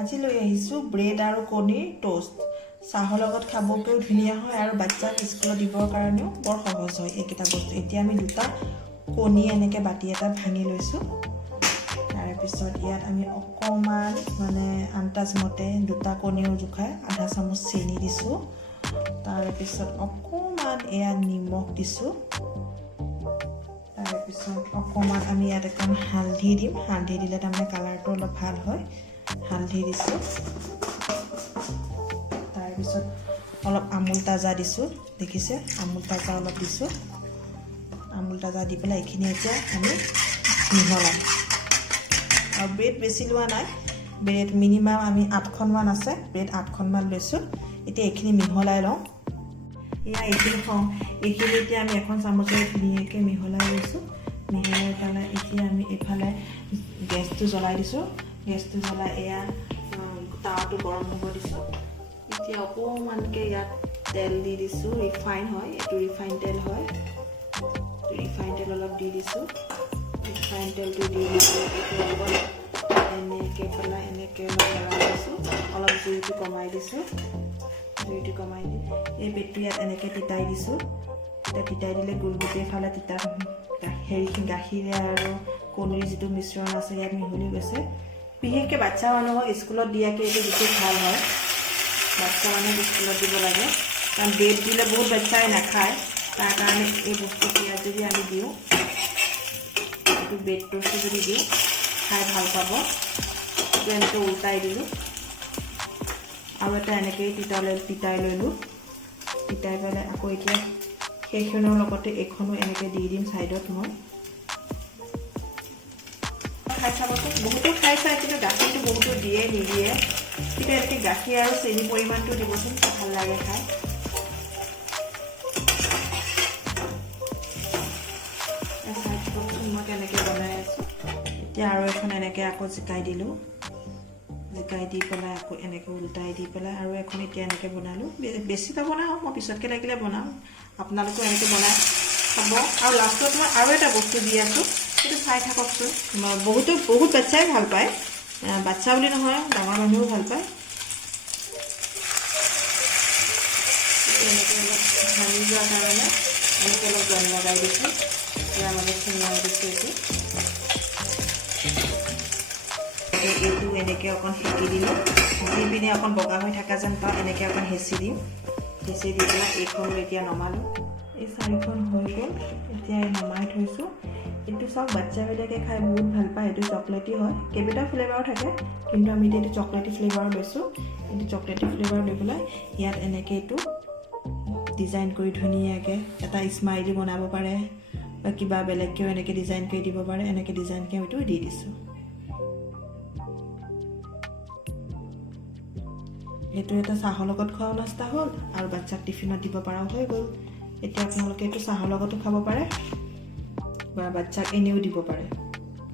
আজি লৈ আহিছো ব্ৰেড আৰু কণীৰ টোষ্ট চাহৰ লগত খাবলৈও ধুনীয়া হয় আৰু বাচ্চাক স্কুলত দিবৰ কাৰণেও বৰ সহজ হয় এইকেইটা বস্তু এতিয়া আমি দুটা কণী এনেকৈ বাটি এটা ভাঙি লৈছোঁ তাৰ পিছত ইয়াত আমি অকণমান মানে আন্দাজ মতে দুটা কণীও জোখাই আধা চামুচ চেনি দিছোঁ তাৰ পিছত অকণমান এয়া নিমখ দিছোঁ তাৰ পিছত অকণমান আমি ইয়াত এখন হালধি দিম হালধি দিলে তাৰমানে কালাৰটো অলপ ভাল হয় হালধি দিছোঁ তাৰ পিছত অলপ আমুল তাজা দিছোঁ দেখিছে আমুল তাজা অলপ দিছোঁ আমুল তাজা দি পেলাই এইখিনি এতিয়া আমি মিহলাম আৰু ব্ৰেড বেছি লোৱা নাই ব্ৰেড মিনিমাম আমি 8খনমান আছে ব্ৰেড 8খনমান লৈছোঁ এতিয়া এইখিনি মিহলাই লওঁ এয়া এইখিনি এতিয়া আমি এখন চামুচেৰে ধুনীয়াকৈ মিহলাই লৈছোঁ মিহলাই পেলাই এতিয়া আমি এইফালে গেছটো জ্বলাই দিছোঁ গেছটো জ্বলাই এয়া তাৱাটো গৰম হ'ব দিছোঁ এতিয়া অকণমানকৈ ইয়াত তেল দি দিছোঁ ৰিফাইন হয় এইটো ৰিফাইন তেল হয় ৰিফাইন তেল অলপ দি দিছোঁ ৰিফাইন তেলটো দি দিছোঁ এনেকৈ পেলাই এনেকৈ অলপ লৰাই দিছোঁ অলপ জুইটো কমাই দিছোঁ জুইটো কমাই দি এই বেডটো ইয়াত এনেকৈ তিতাই দিছোঁ এতিয়া তিতাই দিলে গোটেই ফালে তিতা গাখীৰে আৰু কণীৰ যিটো মিশ্ৰণ আছে ইয়াত মিহলি গৈছে বিশেষকৈ বাচ্চা মানুহক স্কুলত দিয়াকৈ এইটো বিশেষ ভাল হয় বাচ্চা মানুহক স্কুলত দিব লাগে কাৰণ ব্ৰেড দিলে বহুত বাচ্চাই নাখায় তাৰ কাৰণে এই বস্তুটো ইয়াত যদি আমি দিওঁ এইটো ব্ৰেড টোষ্টটো যদি দিওঁ খাই ভাল পাব এইটো এনেকৈ উল্টাই দিলোঁ আৰু এটা এনেকৈয়ে তিতাই ল'লোঁ তিতাই পেলাই আকৌ এতিয়া সেইখনৰ লগতে এইখনো এনেকৈ দি দিম ছাইডত মই খাই চাবচোন বহুতো খাই চাই কিন্তু গাখীৰটো বহুতো দিয়ে নিদিয়ে কিন্তু এনেকৈ গাখীৰ আৰু চেনি পৰিমাণটো দিবচোন ভাল লাগে খাই চাই থাককচোন মই কেনেকৈ বনাই আছোঁ এতিয়া আৰু এখন এনেকৈ আকৌ জিকাই দিলোঁ জিকাই দি পেলাই আকৌ এনেকৈ উল্টাই দি পেলাই আৰু এখন এতিয়া এনেকৈ বনালোঁ বেছি নবনাওঁ মই পিছতকৈ লাগিলে বনাম আপোনালোকেও এনেকৈ বনাই খাব আৰু লাষ্টত মই আৰু এটা বস্তু দি আছোঁ সেইটো চাই থাককচোন বহুত বাচ্চাই ভাল পায় বাচ্চা বুলি নহয় ডাঙৰ মানুহেও ভাল পায় এনেকৈ অলপ ভাঙি যোৱাৰ কাৰণে এনেকৈ অলপ জল লগাই দিছোঁ এতিয়া মানে চিঙাই দিছোঁ এইটো এনেকৈ অকণ সেকি দিলোঁ দি পিনে অকণ বগা হৈ থকা যেন পাওঁ এনেকৈ অকণ হেঁচি দিম হেঁচি দি পেলাই এইখনো এতিয়া নমালোঁ এই 4খন হৈ গ'ল এতিয়া নমাই থৈছোঁ এইটো চাওক বাচ্চাবিলাকে খাই বহুত ভাল পায় এইটো চকলেটি হয় কেইবাটাও ফ্লেভাৰো থাকে কিন্তু আমি এতিয়া এইটো চকলেটি ফ্লেভাৰ লৈছোঁ এইটো চকলেটি ফ্লেভাৰ লৈ পেলাই ইয়াত এনেকৈ এইটো ডিজাইন কৰি ধুনীয়াকৈ এটা স্মাইলি বনাব পাৰে বা কিবা বেলেগকৈও এনেকৈ ডিজাইন কৰি দিব পাৰে এনেকৈ ডিজাইনকৈ এইটো দি দিছোঁ এইটো এটা চাহৰ লগত খোৱাও নাস্তা হ'ল আৰু বাচ্চাক টিফিনত দিব পৰাও হৈ গ'ল এতিয়া আপোনালোকে এইটো চাহৰ লগতো খাব পাৰে বা বাচ্চাক এনেও দিব পাৰে